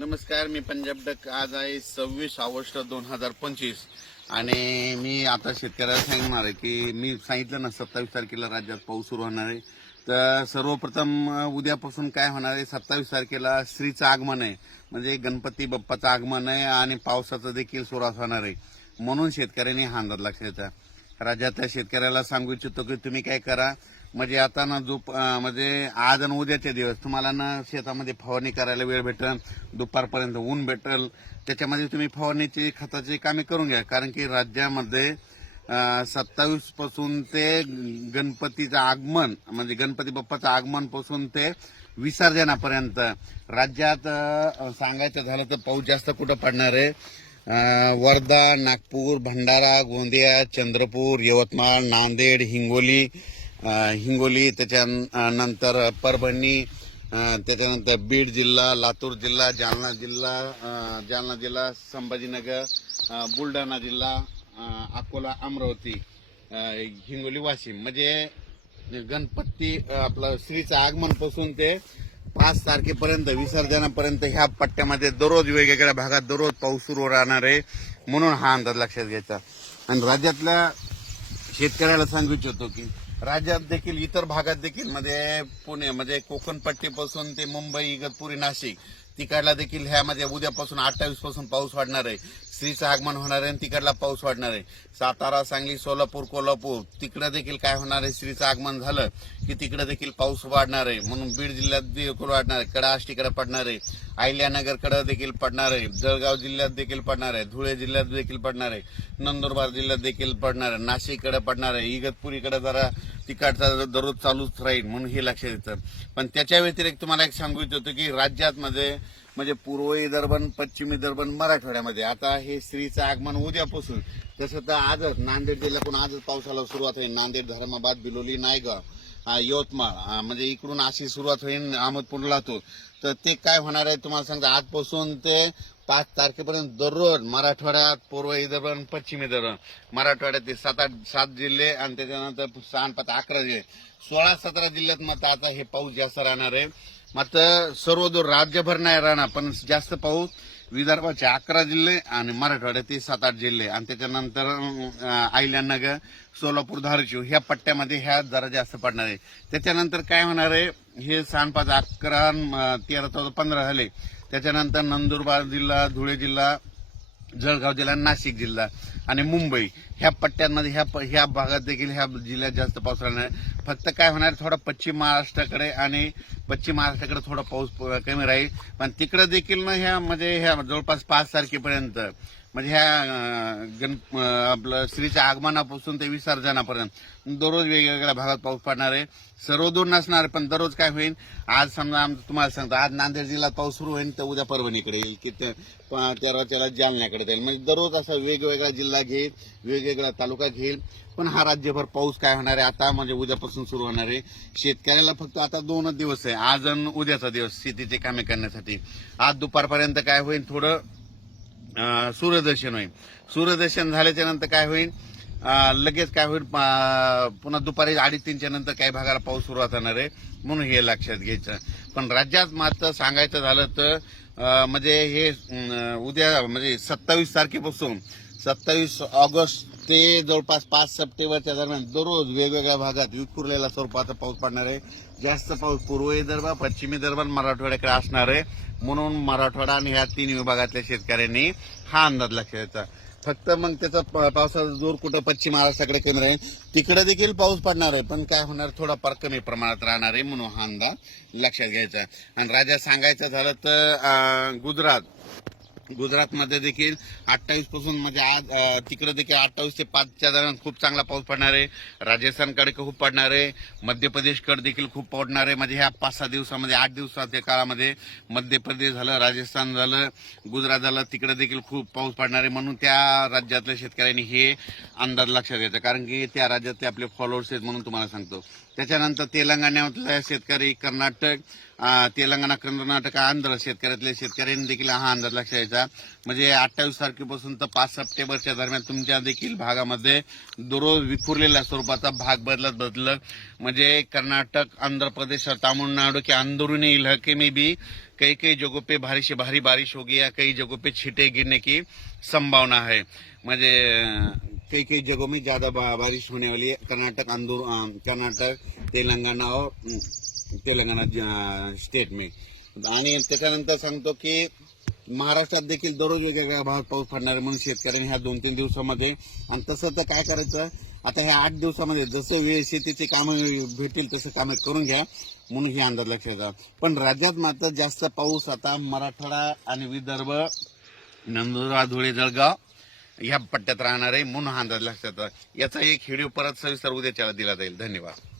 नमस्कार मी पंजाब डक आज आहे सव्वीस ऑगस्ट दोन हजार पंचवीस आणि मी आता शेतकऱ्याला सांगणार आहे की मी सांगितलं ना सत्तावीस तारखेला राज्यात पाऊस सुरू होणार आहे तर सर्वप्रथम उद्यापासून काय होणार आहे सत्तावीस तारखेला श्रीचं आगमन आहे म्हणजे गणपती बाप्पाचं आगमन आहे आणि पावसाचं देखील सुरुवात होणार आहे म्हणून शेतकऱ्यांनी हा अंदाज लक्षात राज्यातल्या शेतकऱ्याला सांगू इच्छितो की तुम्ही काय करा म्हणजे आता ना जो म्हणजे आज आणि उद्याचे दिवस तुम्हाला ना शेतामध्ये फवारणी करायला वेळ भेटल दुपारपर्यंत ऊन भेटल त्याच्यामध्ये तुम्ही फवारणीची खताची कामे करून घ्या कारण की राज्यामध्ये सत्तावीस पासून ते गणपतीचं आगमन म्हणजे गणपती बाप्पाचं आगमन पासून ते विसर्जनापर्यंत राज्यात सांगायचं झालं तर पाऊस जास्त कुठं पडणार आहे वर्धा नागपूर भंडारा गोंदिया चंद्रपूर यवतमाळ नांदेड हिंगोली हिंगोली त्याच्यानंतर परभणी त्याच्यानंतर बीड जिल्हा लातूर जिल्हा जालना जिल्हा जालना जिल्हा संभाजीनगर बुलढाणा जिल्हा अकोला अमरावती हिंगोली वाशिम म्हणजे गणपती आपलं श्रीचं आगमनपासून ते पाच तारखेपर्यंत विसर्जनापर्यंत ह्या पट्ट्यामध्ये दररोज वेगवेगळ्या भागात दररोज पाऊस सुरू राहणार आहे म्हणून हा अंदाज लक्षात घ्यायचा आणि राज्यातल्या शेतकऱ्याला सांगू इच्छितो की राज्यात देखील इतर भागात देखील म्हणजे पुणे म्हणजे कोकणपट्टीपासून ते मुंबई इगतपुरी नाशिक तिकडला देखील ह्यामध्ये उद्यापासून अठ्ठावीस पासून पाऊस वाढणार आहे स्त्रीचं आगमन होणार आहे आणि तिकडला पाऊस वाढणार आहे सातारा सांगली सोलापूर कोल्हापूर तिकडं देखील काय होणार आहे स्त्रीचं आगमन झालं की तिकडे देखील पाऊस वाढणार आहे म्हणून बीड जिल्ह्यात देखील वाढणार आहे कडाष्टीकडे पडणार आहे अहिल्यानगरकडे देखील पडणार आहे जळगाव जिल्ह्यात देखील पडणार आहे धुळे जिल्ह्यात देखील पडणार आहे नंदुरबार जिल्ह्यात देखील पडणार आहे नाशिककडे पडणार आहे इगतपुरीकडे जरा तिकडचा दररोज चालूच राहील म्हणून हे लक्षात येतं पण त्याच्या व्यतिरिक्त तुम्हाला एक सांगू इच्छितो की राज्यात मध्ये म्हणजे पूर्व विदर्भन पश्चिम विदर्भन मराठवाड्यामध्ये आता हे स्त्रीचं आगमन उद्यापासून जसं तर आजच नांदेड जिल्ह्यातून आजच पावसाला सुरुवात होईल नांदेड धर्माबाद बिलोली नायगाव यवतमाळ म्हणजे इकडून अशी सुरुवात होईल अहमदपूर लातूर तर ते काय होणार आहे तुम्हाला सांगता आजपासून ते पाच तारखेपर्यंत दररोज मराठवाड्यात पूर्व विदर्भन पश्चिम मराठवाड्यात ते सात आठ सात जिल्हे आणि त्याच्यानंतर सहा पाच अकरा जिल्हे सोळा सतरा जिल्ह्यात मात्र आता हे पाऊस जास्त राहणार आहे मात्र सर्वदूर राज्यभर नाही राहणार पण जास्त पाऊस विदर्भाचे अकरा जिल्हे आणि मराठवाड्याचे सात आठ जिल्हे आणि त्याच्यानंतर आयल्यानगर सोलापूर धारशिव ह्या पट्ट्यामध्ये ह्या जरा जास्त पडणार आहे त्याच्यानंतर काय होणार आहे हे सांडपाच अकरा तेरा चौदा पंधरा झाले त्याच्यानंतर नंदुरबार जिल्हा धुळे जिल्हा जळगाव जिल्हा नाशिक जिल्हा आणि मुंबई ह्या पट्ट्यांमध्ये ह्या ह्या भागात देखील ह्या जिल्ह्यात जास्त पाऊस राहणार फक्त काय होणार थोडा पश्चिम महाराष्ट्राकडे आणि पश्चिम महाराष्ट्राकडे थोडा पाऊस कमी राहील पण तिकडे देखील ना ह्या म्हणजे ह्या जवळपास पाच तारखेपर्यंत म्हणजे ह्या गण आपलं श्रीच्या आगमनापासून ते विसर्जनापर्यंत दररोज वेगवेगळ्या भागात पाऊस पडणार आहे सर्व दूर नसणार पण दररोज काय होईल आज समजा आमचं तुम्हाला सांगतो आज नांदेड जिल्ह्यात पाऊस सुरू होईल तर उद्या परभणीकडे येईल की त्याला जालन्याकडे जाईल म्हणजे दररोज असा वेगवेगळा जिल्हा घेईल वेगवेगळा तालुका घेईल पण हा राज्यभर पाऊस काय होणार आहे आता म्हणजे उद्यापासून सुरू होणार आहे शेतकऱ्याला फक्त आता दोनच दिवस आहे आज आणि उद्याचा दिवस शेतीचे कामे करण्यासाठी आज दुपारपर्यंत काय होईल थोडं सूर्यदर्शन होईल सूर्यदर्शन झाल्याच्या नंतर काय होईल लगेच काय होईल पुन्हा दुपारी अडीच तीनच्या नंतर काही भागाला पाऊस सुरुवात होणार आहे म्हणून हे लक्षात घ्यायचं पण राज्यात मात्र सांगायचं झालं तर म्हणजे हे उद्या म्हणजे सत्तावीस तारखेपासून सत्तावीस ऑगस्ट ते जवळपास पाच सप्टेंबरच्या दरम्यान दररोज वेगवेगळ्या भागात विखुरलेल्या स्वरूपाचा पाऊस पडणार आहे जास्त पाऊस पूर्व विदर्भ पश्चिम विदर्भ मराठवाड्याकडे असणार आहे म्हणून मराठवाडा आणि ह्या तीन विभागातल्या शेतकऱ्यांनी हा अंदाज लक्षात घ्यायचा फक्त मग त्याचा पावसाचा जोर कुठं पश्चिम महाराष्ट्राकडे केंद्र आहे तिकडे देखील पाऊस पडणार आहे पण काय होणार थोडा फार कमी प्रमाणात राहणार आहे म्हणून हा अंदाज लक्षात घ्यायचा आणि राजा सांगायचं झालं तर गुजरात गुजरातमध्ये देखील अठ्ठावीस पासून म्हणजे आज तिकडे देखील अठ्ठावीस ते पाचच्या दरम्यान खूप चांगला पाऊस पडणार आहे राजस्थानकडे खूप पडणार आहे मध्य प्रदेशकडे देखील खूप पडणार आहे म्हणजे ह्या पाच सहा दिवसामध्ये आठ दिवसाच्या काळामध्ये मध्य प्रदेश झालं राजस्थान झालं गुजरात झालं तिकडे देखील खूप पाऊस पडणार आहे म्हणून त्या राज्यातल्या शेतकऱ्यांनी हे अंदाज लक्षात घ्यायचा कारण की त्या राज्यातले आपले फॉलोअर्स आहेत म्हणून तुम्हाला सांगतो त्याच्यानंतर तेलंगणामधल्या शेतकरी कर्नाटक तेलंगणा कर्नाटक आंध्र शेतकऱ्यातल्या शेतकऱ्यांनी देखील हा अंदाज लक्ष द्यायचा म्हणजे अठ्ठावीस तारखेपासून तर पाच सप्टेंबरच्या दरम्यान तुमच्या देखील भागामध्ये दररोज विखुरलेल्या स्वरूपाचा भाग बदलत बदलत म्हणजे कर्नाटक आंध्र प्रदेश तामिळनाडूच्या तमिलनाडु के इलाके में बी कई काही जगहों पे भारी भारी बारिश होगी या काही जगहों पे छिटे गिरने की संभावना आहे म्हणजे कई कई जगहों में ज़्यादा बारिश होने वाली है कर्नाटक आंदोलन कर्नाटक तेलंगाना और तेलंगाना स्टेट में आणि त्याच्यानंतर सांगतो की महाराष्ट्रात देखील दररोज वेगवेगळ्या भागात पाऊस पडणार आहे म्हणून शेतकऱ्यांनी ह्या दोन तीन दिवसामध्ये आणि तसं तर काय करायचं आता ह्या आठ दिवसामध्ये जसं वेळ शेतीचे कामं भेटेल तसं कामं करून घ्या म्हणून हे अंदाज लक्षात पण राज्यात मात्र जास्त पाऊस आता मराठवाडा आणि विदर्भ नंदुरबार धुळे जळगाव ह्या पट्ट्यात राहणार आहे म्हणून अंदाज लक्षात याचा एक व्हिडिओ परत सविस्तर उद्याच्याला दिला जाईल धन्यवाद